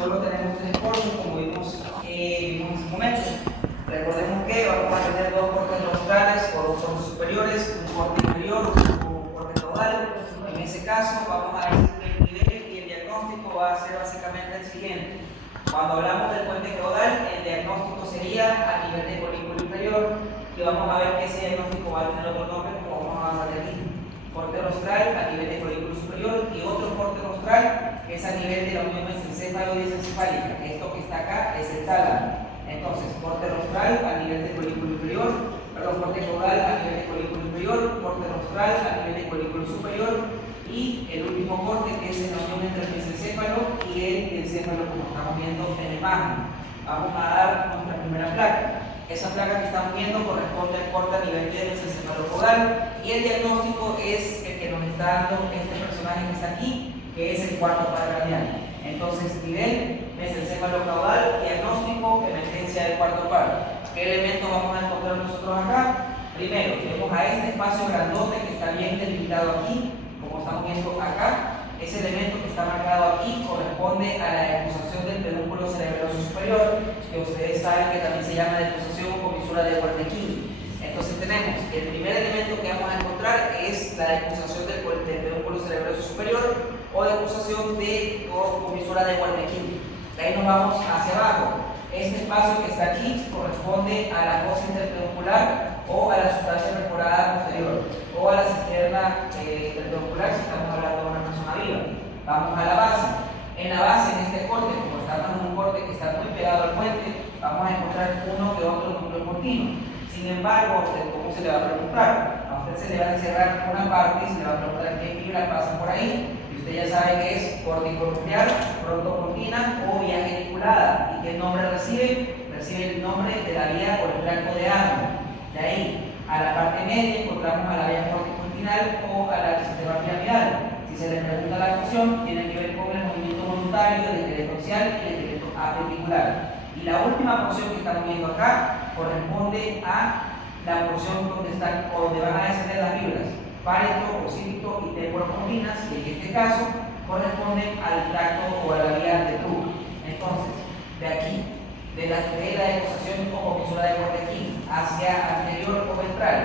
solo tenemos tres cortes, como vimos en su momento. Recordemos que vamos a tener dos cortes rostrales o dos cortes superiores, un corte inferior, un corte caudal. En ese caso, vamos a decir que el nivel y el diagnóstico va a ser básicamente el siguiente. Cuando hablamos del puente caudal, el diagnóstico sería a nivel de colículo inferior, y vamos a ver que ese diagnóstico va a tener otro nombre, como vamos a avanzar de aquí. Corte rostral a nivel de colículo superior y otro corte rostral que es a nivel de la unión mesencéfalo y encefálica. Esto que está acá es el tálamo. Entonces, corte rostral a nivel de colículo inferior, corte caudal a nivel de colículo inferior, corte rostral a nivel de colículo superior y el último corte que es la unión entre el mesencéfalo y el encéfalo, como estamos viendo en la imagen. Vamos a dar nuestra primera placa. Esa placa que estamos viendo corresponde al corte a nivel del mesencéfalo caudal y el diagnóstico es el que nos está dando este personaje que está aquí, que es el cuarto par craneal. Entonces, nivel, mesencéfalo caudal, diagnóstico, emergencia del cuarto par. ¿Qué elementos vamos a encontrar nosotros acá? Primero, tenemos a este espacio grandote que está bien delimitado aquí, como estamos viendo acá. Ese elemento que está marcado aquí corresponde a la decusación del pedúnculo cerebroso superior, que ustedes saben que también se llama decusación o comisura de Wernicke. Entonces tenemos el primer elemento que vamos a encontrar es la decusación del pedúnculo cerebroso superior o decusación o comisura de Wernicke. De ahí nos vamos hacia abajo. Este espacio que está aquí corresponde a la fosa interpeduncular o a la sustancia perforada posterior o a la cisterna interpeduncular si estamos hablando de una persona viva. Vamos a la base. En la base, en este corte, como estamos en un corte que está muy pegado al puente, vamos a encontrar uno que otro núcleo continuo. Sin embargo, a usted, ¿cómo se le va a preguntar? A usted se le va a encerrar una parte y se le va a preguntar qué fibra pasa por ahí. Y usted ya sabe que es corticonuclear, frontocortina o vía geniculada. ¿Y qué nombre recibe? Recibe el nombre de la vía o el flanco de Arnold. De ahí, a la parte media encontramos a la vía corticotinal o a la sistema piramidal. Si se le pregunta la función, tiene que ver con el movimiento voluntario del esqueleto axial y el esqueleto apendicular. Y la última porción que estamos viendo acá corresponde a la porción donde van a descender las fibras pareto, occipito y temporopondinas, y en este caso corresponden al tracto o a la vía de True. Entonces, de aquí, de la decusación o comisura de Wernicke hacia anterior o ventral,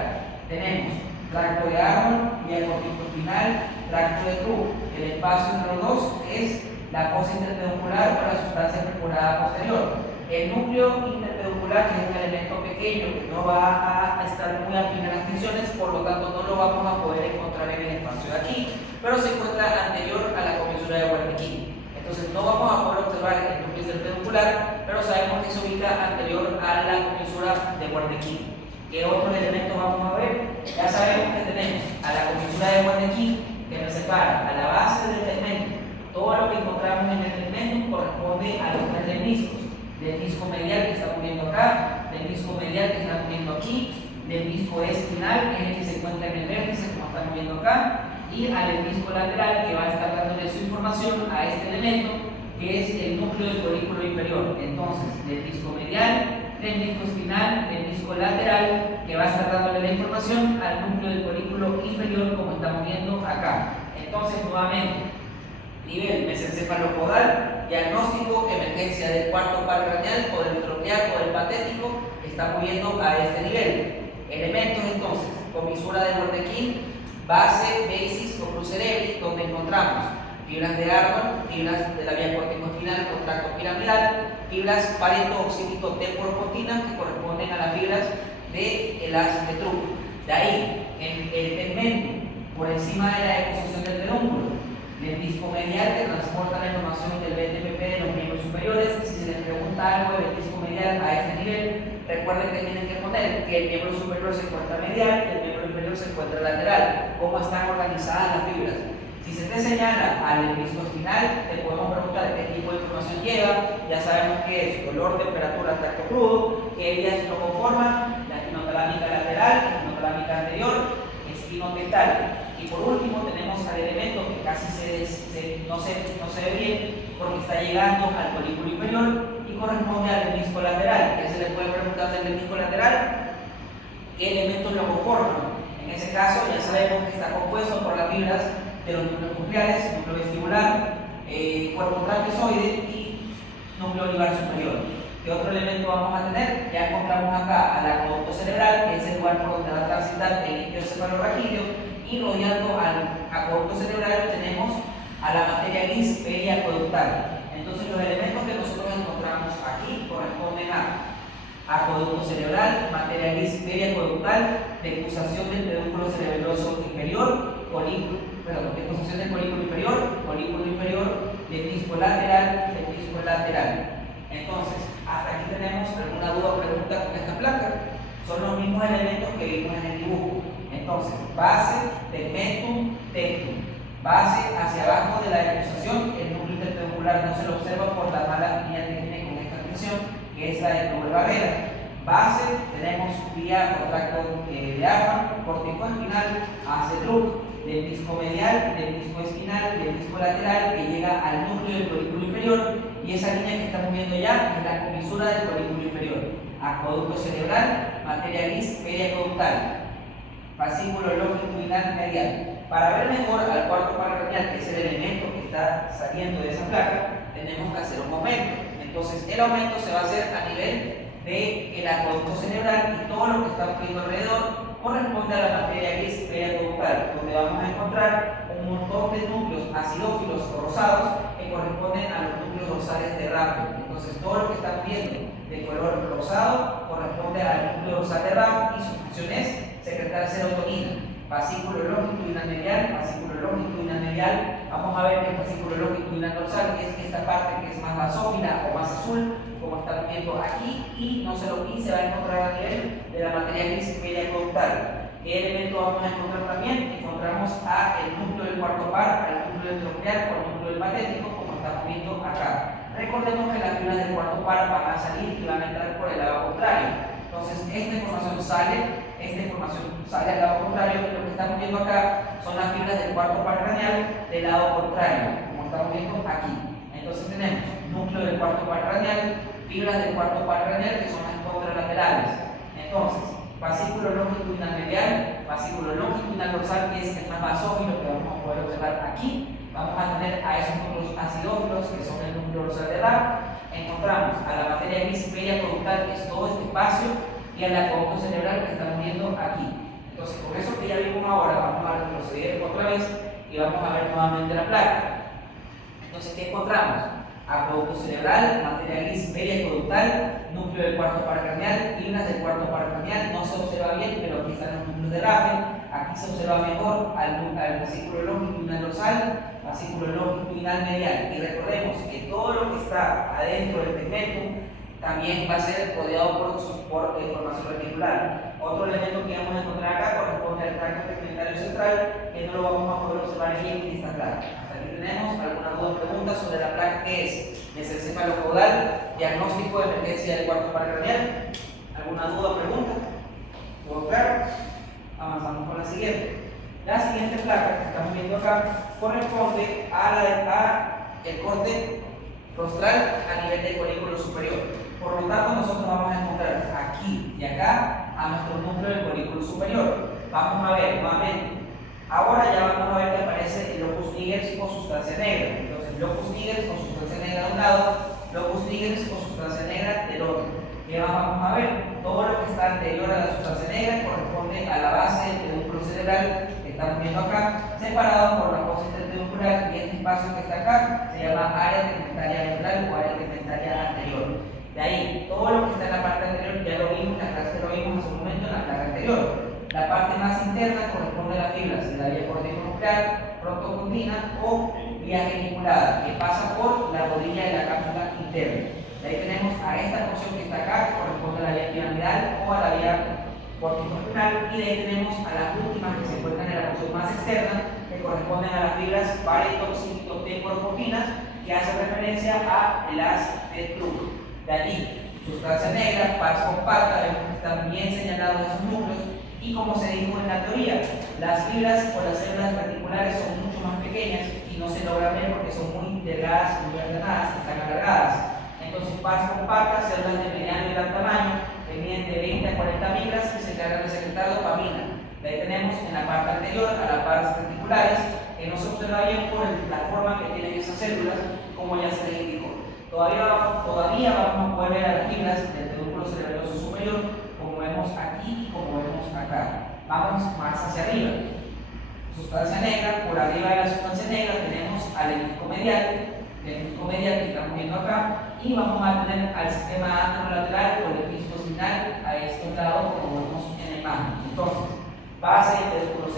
tenemos tracto de Arnold, vía corticospinal, tracto de True. El espacio entre los dos es la fosa interpeduncular para la sustancia perforada posterior. El núcleo interpeduncular, que es un elemento pequeño que no va a estar muy afín a las tensiones, por lo tanto no lo vamos a poder encontrar en el espacio de aquí, pero se encuentra anterior a la comisura de Wernicke. Entonces no vamos a poder observar el núcleo interpeduncular, pero sabemos que se ubica anterior a la comisura de Wernicke. ¿Qué otros elementos vamos a ver? Ya sabemos que tenemos a la comisura de Wernicke, que nos separa a la base del tegmento. Todo lo que encontramos en el tegmento corresponde a los tres lemniscos. Del disco medial que estamos viendo acá, del disco medial que estamos viendo aquí, del disco espinal, que es el que se encuentra en el vértice, como estamos viendo acá, y al disco lateral, que va a estar dándole su información a este elemento, que es el núcleo del colículo inferior. Entonces, del disco medial, del disco espinal, del disco lateral, que va a estar dándole la información al núcleo del colículo inferior, como estamos viendo acá. Entonces, nuevamente, nivel mesencéfalo caudal, diagnóstico, emergencia del cuarto par craneal o del troclear o del patético, que está moviendo a este nivel. Elementos entonces, comisura de Wernicke, base, basis o cruz cerebri, donde encontramos fibras de Arnold, fibras de la vía corticospinal o tracto piramidal, fibras pareto, occipito, temporopondinas, que corresponden a las fibras del haz de True. De ahí, el tegmento, por encima de la decusación del pedúnculo, del disco medial que transporta la información del BTPP de los miembros superiores. Si se les pregunta algo del disco medial a este nivel, recuerden que tienen que poner que el miembro superior se encuentra medial y el miembro inferior se encuentra lateral. ¿Cómo están organizadas las fibras? Si se te señala al disco espinal, te podemos preguntar qué tipo de información lleva. Ya sabemos que es color, temperatura, tracto crudo, qué vías lo conforman, la espinotalámica lateral, la espinotalámica anterior, espinotetal. Y por último tenemos al elemento que casi no se ve bien porque está llegando al colículo inferior y corresponde al menisco lateral. ¿Qué se le puede preguntar del menisco lateral? ¿Qué elementos lo conforman? En ese caso ya sabemos que está compuesto por las fibras de los núcleos nucleares, núcleo vestibular, cuerpo trapezoide y elemento vamos a tener? Ya encontramos acá al acueducto cerebral, que es el lugar por donde va a transitar el líquido cefalorraquídeo, y rodeando al acueducto cerebral tenemos a la materia gris periacueductal. Entonces los elementos que nosotros encontramos aquí corresponden a acueducto cerebral, materia gris periacueductal, decusación del pedúnculo cerebroso inferior, decusación del colículo inferior, lentisco lateral. Entonces, hasta aquí tenemos alguna duda o pregunta con esta placa. Son los mismos elementos que vimos en el dibujo. Entonces, base, tegmentum, tectum. Base hacia abajo de la decusación, el núcleo interpeducular no se lo observa por la mala vía que tiene con esta tensión, que es la de doble barrera. Base, tenemos vía por tracto diafragma, córtico espinal, hace truc, del disco medial, del disco espinal, del disco lateral, que llega al núcleo del colículo inferior, y esa línea que estamos viendo ya es la comisura del colículo inferior. Acueducto cerebral, materia gris periacueductal, fascículo longitudinal medial. Para ver mejor al cuarto par craneal, que es el elemento que está saliendo de esa placa, tenemos que hacer un aumento. Entonces, el aumento se va a hacer a nivel del acueducto cerebral, y todo lo que está viendo alrededor corresponde a la materia gris periacueductal, donde vamos a encontrar un montón de núcleos acidófilos o rosados que corresponden a los núcleos dorsales de Raffel. Entonces, todo lo que están viendo de color rosado corresponde al núcleo dorsal de Raffel, y su función es secretar serotonina. Fascículo longitudinal medial, vamos a ver que el fascículo longitudinal dorsal es esta parte que es más basófila o más azul, como estamos viendo aquí, y se va a encontrar a nivel de la materia gris periacueductal. ¿Qué elemento vamos a encontrar también? Encontramos el núcleo del cuarto par, al núcleo entropial o el núcleo del patético, como estamos viendo acá. Recordemos que las fibras del cuarto par van a salir y van a entrar por el lado contrario. Entonces, esta información sale al lado contrario, y lo que estamos viendo acá son las fibras del cuarto par craneal del lado contrario, como estamos viendo aquí. Entonces tenemos núcleo del cuarto par craneal, fibras del cuarto par craneal, que son las contralaterales. Entonces, fascículo longitudinal medial, fascículo longitudinal dorsal, que es el más basófilo que vamos a poder observar aquí. Vamos a tener a esos núcleos acidófilos, que son el núcleo dorsal de Raffel. Encontramos a la materia gris periacueductal, que es todo este espacio, y al acueducto cerebral que estamos viendo aquí. Entonces, con eso que ya vimos ahora, vamos a retroceder otra vez y vamos a ver nuevamente la placa. Entonces, ¿qué encontramos? Acueducto cerebral, materia gris periacueductal, núcleo del cuarto par craneal, fibras del cuarto par craneal. No se observa bien, pero aquí están los núcleos de Raffel. Aquí se observa mejor al fascículo longitudinal dorsal, fascículo longitudinal medial. Y recordemos que todo lo que está adentro del tegmentum también va a ser rodeado por formación reticular. Otro elemento que vamos a encontrar acá corresponde al tracto tegmentario central, que no lo vamos a poder observar bien en esta placa. Hasta aquí tenemos alguna duda o pregunta sobre la placa que es mesencéfalo-caudal, diagnóstico de emergencia del cuarto par craneal. ¿Alguna duda o pregunta? ¿Todo claro? Avanzamos con la siguiente. La siguiente placa que estamos viendo acá corresponde a el corte rostral a nivel del colículo superior. Por lo tanto, nosotros vamos a encontrar aquí y acá a nuestro núcleo del colículo superior. Vamos a ver nuevamente. Ahora ya vamos a ver que aparece el locus niger o sustancia negra. Entonces, locus niger o sustancia negra de un lado, locus niger o sustancia negra del otro. ¿Qué vamos a ver? Todo lo que está anterior a la sustancia negra corresponde a la base del pedúnculo cerebral que estamos viendo acá, separado por la fosa interpeducular, y este espacio que está acá se llama área tegmentaria ventral o área tegmentaria anterior. De ahí, todo lo que está en la parte anterior ya lo vimos, la clase lo vimos hace un momento en la placa anterior. La parte más interna corresponde a las fibras de la vía corticonuclear, protocontina o vía geniculada, que pasa por la rodilla de la cápsula interna. De ahí tenemos a esta porción que está acá, que corresponde a la vía piramidal o a la vía corticoespinal, y de ahí tenemos a las últimas que se encuentran en la porción más externa, que corresponden a las fibras paretoxicotemporopoquinas, que hacen referencia a las de Truk. De allí, sustancia negra, pars compacta, vemos que están bien señalados esos núcleos, y como se dijo en la teoría, las fibras o las células reticulares son mucho más pequeñas y no se logra ver porque son muy delgadas, muy ordenadas, están alargadas. Entonces, pars compacta, células de mediano y gran tamaño, que miden de 20 a 40 micras, que se encargan de secretar dopamina. De ahí tenemos en la parte anterior a las pars reticulares, que no se observa bien por la forma que tienen esas células, como ya se les indicó. Todavía todavía vamos a poder ver a las fibras del pedúnculo cerebeloso superior, como vemos aquí y como vemos acá. Vamos más hacia arriba. Sustancia negra, por arriba de la sustancia negra tenemos al hemisco medial que estamos viendo acá, y vamos a tener al sistema anterolateral o el hemisco espinal a este lado, como vemos en la imagen. Entonces, base del pedúnculo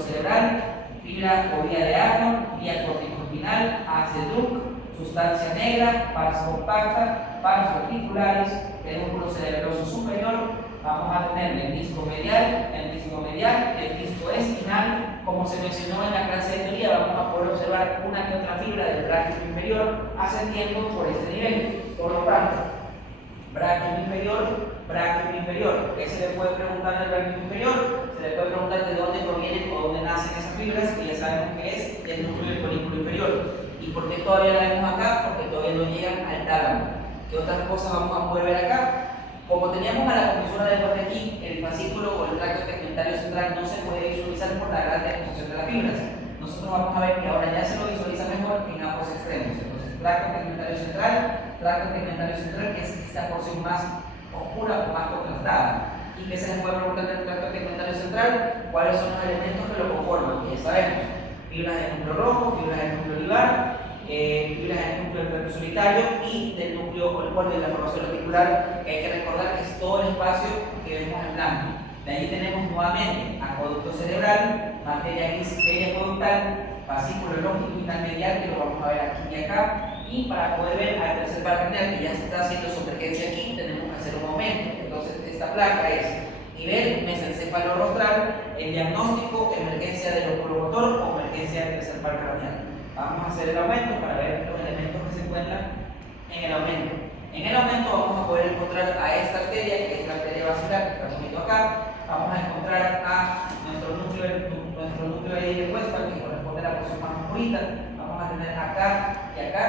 cerebral, fibra o vía de Arnold, vía corticoespinal, haz de Druck, sustancia negra, pars compacta, pars reticulares, pedúnculo cerebeloso superior. Vamos a tener el disco medial, el disco espinal. Como se mencionó en la clase de teoría, vamos a poder observar una que otra fibra del braquio inferior ascendiendo por este nivel. Por lo tanto, braquio inferior. ¿Qué se le puede preguntar al braquio inferior? Se le puede preguntar de dónde provienen o dónde nacen esas fibras, que ya sabemos que es del núcleo del folículo inferior. ¿Y por qué todavía la vemos acá? Porque todavía no llegan al tálamo. ¿Qué otras cosas vamos a poder ver acá? Como teníamos a la comisura de Guatequín, el fascículo o el tracto tegmentario central no se puede visualizar por la gran deposición de las fibras. Nosotros vamos a ver que ahora ya se lo visualiza mejor en ambos extremos. Entonces, tracto tegmentario central, que es esta porción más oscura o más contrastada. ¿Y qué se les puede preguntar del tracto tegmentario central? ¿Cuáles son los elementos que lo conforman? Que ya sabemos: fibras del núcleo rojo, fibras del núcleo olivar, fibras del núcleo del tracto solitario y del núcleo de la formación reticular, que hay que recordar que es todo el espacio que vemos en blanco. De ahí tenemos nuevamente acueducto cerebral, materia gris periacueductal, fascículo longitudinal medial, que lo vamos a ver aquí y acá. Y para poder ver al tercer par craneal, que ya se está haciendo su emergencia aquí, tenemos que hacer un aumento. Entonces, esta placa es nivel mesencéfalo rostral, el diagnóstico, emergencia del oculomotor o emergencia del tercer par craneal. Vamos a hacer el aumento para ver los elementos que se encuentran en el aumento. En el aumento vamos a poder encontrar a esta arteria, que es la arteria basilar que estamos viendo acá. Vamos a encontrar a nuestro núcleo de Westphal, que corresponde a la porción más oscurita. Vamos a tener acá y acá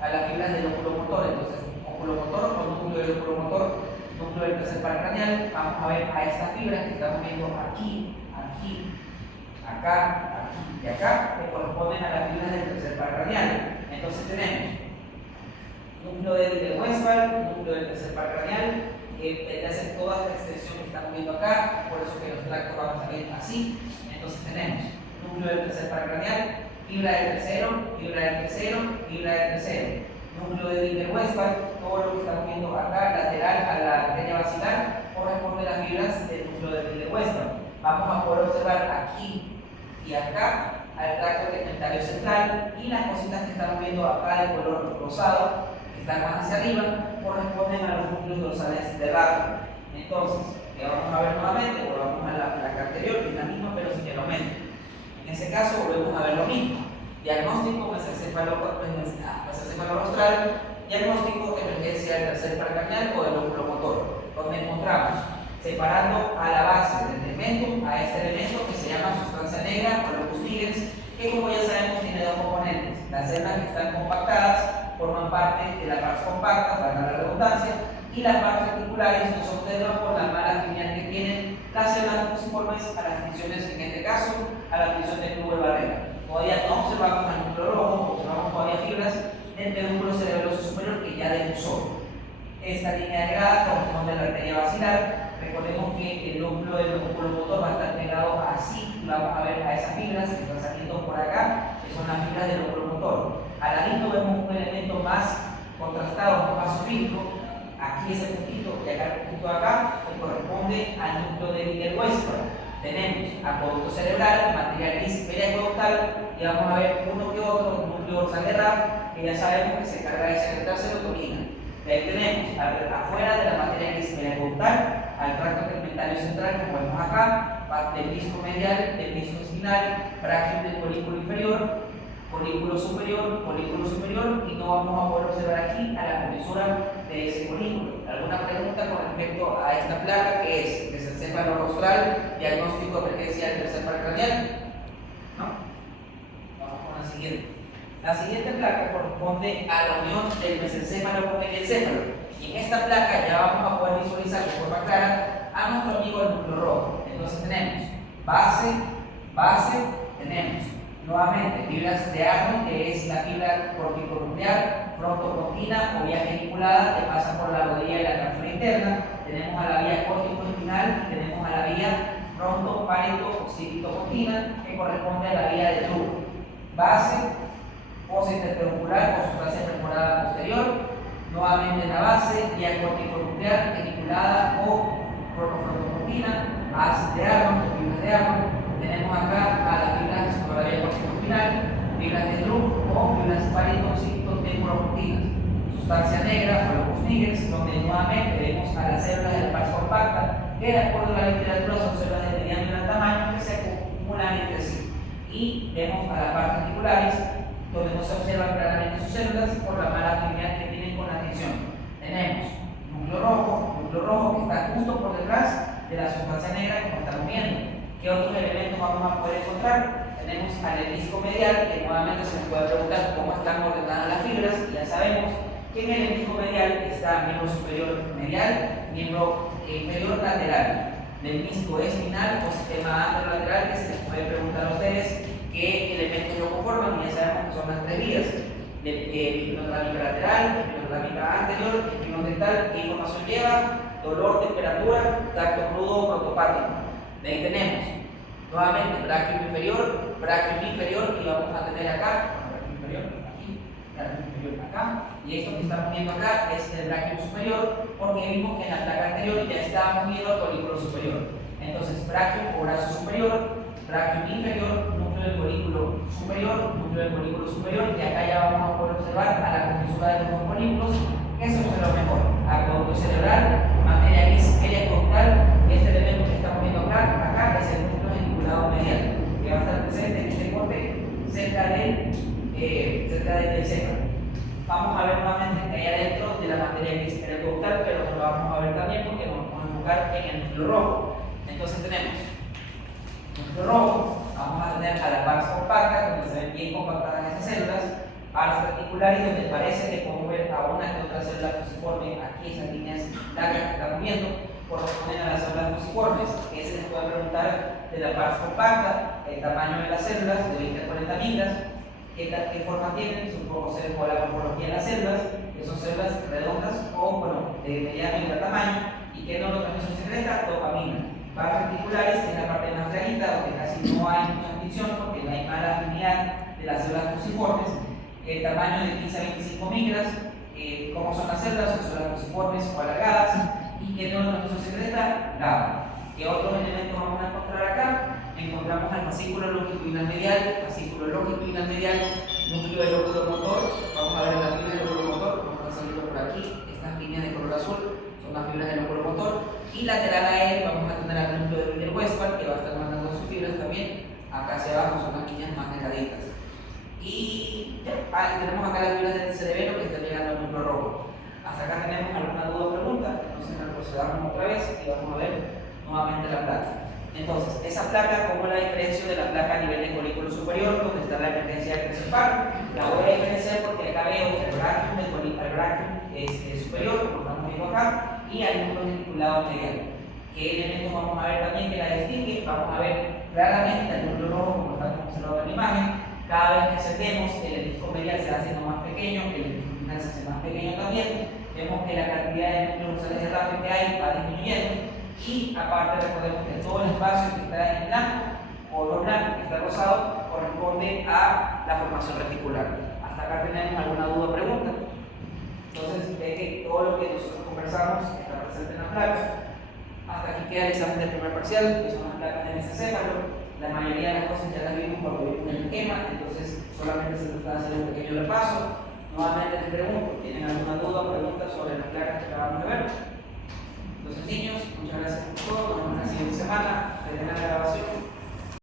a las fibras del oculomotor. Entonces, oculomotor o núcleo del oculomotor, núcleo del tercer par craneal. Vamos a ver a estas fibras que estamos viendo aquí, acá y acá, que corresponden a las fibras del tercer par craneal. Entonces tenemos núcleo de Westphal, núcleo del tercer par craneal, que vendría a ser toda esta extensión que estamos viendo acá, por eso que los tractos van a salir así. Entonces tenemos núcleo del tercer par craneal, fibra del tercero, núcleo de Westphal, todo lo que estamos viendo acá, lateral a la arteria basilar, corresponde a las fibras del núcleo de Westphal. Vamos a poder observar aquí y acá al tracto tegmentario central, y las cositas que estamos viendo acá de color rosado, que están más hacia arriba, corresponden a los núcleos dorsales de Raffel. Entonces, que vamos a ver nuevamente, volvamos a la placa anterior, que es la misma pero sin el aumento. En ese caso volvemos a ver lo mismo: diagnóstico mesencéfalo rostral, diagnóstico emergencia del tercer par craneal o del oculomotor, donde encontramos separando a la base del elemento, a este elemento que se llama sustancia negra o locus nigrens, que como ya sabemos tiene dos componentes. Las células que están compactadas forman parte de la pars compacta, para la redundancia, y las partes articulares no se observan por la mala afinidad que tienen las células fusiformes a las funciones, en este caso, a la función del tubo de barrera. Todavía no observamos el núcleo rojo, observamos todavía fibras del pedúnculo cerebeloso superior que ya demusó. Esta línea delgada corresponde a la arteria basilar. Recordemos que el núcleo del oculomotor va a estar pegado así, y vamos a ver a esas fibras que están saliendo por acá, que son las fibras del oculomotor. Al ladito vemos un elemento más contrastado, más sofílico. Aquí ese puntito y acá el puntito de acá, que corresponde al núcleo de Westphal. Tenemos acueducto cerebral, materia gris periacueductal, y vamos a ver uno que otro núcleo dorsal de Raffel, que ya sabemos que se encarga de secretar serotonina. De ahí tenemos afuera de la materia gris periacueductal al tracto tegmentario central, como vemos acá, del disco medial, del disco espinal, braquio del folículo inferior, folículo superior, y no vamos a poder observar aquí a la comisura de ese folículo. ¿Alguna pregunta con respecto a esta placa, que es mesencéfalo rostral, diagnóstico de emergencia del tercer par craneal? ¿No? Vamos con la siguiente. La siguiente placa corresponde a la unión del mesencéfalo con el encéfalo. Y en esta placa ya vamos a poder visualizar de forma clara a nuestro amigo el núcleo rojo. Entonces tenemos base, tenemos Nuevamente, fibras de Arnold, que es la fibra corticonuclear, frontopontina o vía geniculada, que pasa por la rodilla y la cápsula interna. Tenemos a la vía corticoespinal y tenemos a la vía fronto-párico-occipitopontina, que corresponde a la vía de Drude. Base, fosa interperoncular o sustancia perforada posterior. Nuevamente en la base, vía corticonuclear, geniculada o frontopontina, as de Arnold, fibras de Arnold. Tenemos acá a las fibras por la vía corticoespinal, fibras de Drude o fibras párico-occipitotemporopontinas. Sustancia negra o los niggers, donde nuevamente vemos a las células de la pars compacta, que de acuerdo a la literatura son células de mediano y gran tamaño que se acumulan entre sí. Y vemos a la parte articularis, donde no se observan claramente sus células por la mala afinidad que tienen con la tensión. Tenemos núcleo rojo que está justo por detrás de la sustancia negra como estamos viendo. ¿Qué otros elementos vamos a poder encontrar? Tenemos al hemisco medial, que nuevamente se nos puede preguntar cómo están ordenadas las fibras, y ya sabemos que en el hemisco medial está miembro superior medial, miembro inferior lateral. Del disco espinal o sistema anterolateral, que se les puede preguntar a ustedes qué elementos lo conforman, y ya sabemos que son las tres vías: espinotámica lateral, espinotámica anterior, espinodental. ¿Qué información lleva? Dolor, temperatura, tacto crudo o protopático. De ahí tenemos nuevamente bráqueo inferior, y vamos a tener acá, bráqueo inferior acá, y esto que estamos viendo acá es el bráqueo superior, porque vimos que en la placa anterior ya estábamos viendo el folículo superior. Entonces, bráqueo o brazo superior, bráqueo inferior, núcleo del folículo superior, y acá ya vamos a poder observar a la comisura de los dos folículos, que se observa mejor. Acueducto cerebral, materia gris, caudal, y este elemento que estamos viendo acá es el núcleo geniculado medial, que va a estar presente en este corte cerca del céfalo. Vamos a ver nuevamente que hay adentro de la materia gris caudal, pero lo vamos a ver también porque nos vamos a enfocar en el núcleo rojo. Entonces tenemos núcleo rojo, vamos a tener a la pars compacta, donde se ven bien compactadas esas células, pars articularis, donde parece que podemos ver a una que otra célula fusiforme. Aquí esas líneas largas que estamos viendo corresponden a las células fusiformes, que se les puede preguntar de la pars compacta, el tamaño de las células, de 20 a 40 micras, qué forma tienen, supongo ser por la morfología de las células, que son células redondas o de mediano y gran tamaño, y qué neurotransmisión secreta, dopamina. Pars articularis es la parte más clarita, donde casi no hay mucha distinción porque no hay mala afinidad de las células fusiformes. El tamaño de 15 a 25 micras, cómo son las células, son células fusiformes o alargadas, y qué neurotransmisión secreta, GABA. ¿Qué otros elementos vamos a encontrar acá? Encontramos al fascículo longitudinal medial, núcleo del lóbulo motor. Vamos a ver las fibras del lóbulo motor, vamos a saliendo por aquí, estas líneas de color azul son las fibras del lóbulo motor, y lateral a él vamos a tener al núcleo de Westphal, que va a estar mandando sus fibras también. Acá hacia abajo son las líneas más delgaditas. Y tenemos acá las fibras del cerebelo que están llegando al núcleo rojo. Hasta acá tenemos alguna duda o pregunta, entonces procedamos otra vez y vamos a ver nuevamente la placa. Entonces, esa placa, ¿cómo la diferencio de la placa a nivel de folículo superior, donde está la emergencia del principal? La voy a diferenciar porque acá veo el bráqueo superior, como estamos viendo acá, y al núcleo geniculado medial. ¿Qué elementos vamos a ver también que la distinguen? Vamos a ver claramente el núcleo rojo, como está observado en la imagen. Cada vez que ascendemos, el hemisco medial se va haciendo más pequeño, el hemisco final se hace más pequeño también. Vemos que la cantidad de núcleos basales de Raffel que hay va disminuyendo. Y aparte recordemos que todo el espacio que está en blanco, color blanco que está rosado, corresponde a la formación reticular. Hasta acá tenemos alguna duda o pregunta. Entonces ve que todo lo que nosotros conversamos está presente en la placa. Hasta aquí queda el examen del primer parcial, que son las placas de mesocéfalo. La mayoría de las cosas ya las vimos cuando vimos el esquema, entonces solamente se nos está haciendo un pequeño repaso. Nuevamente les pregunto, ¿tienen alguna duda o pregunta sobre las placas que acabamos de ver? Entonces niños, muchas gracias por todo, nos vemos la siguiente semana.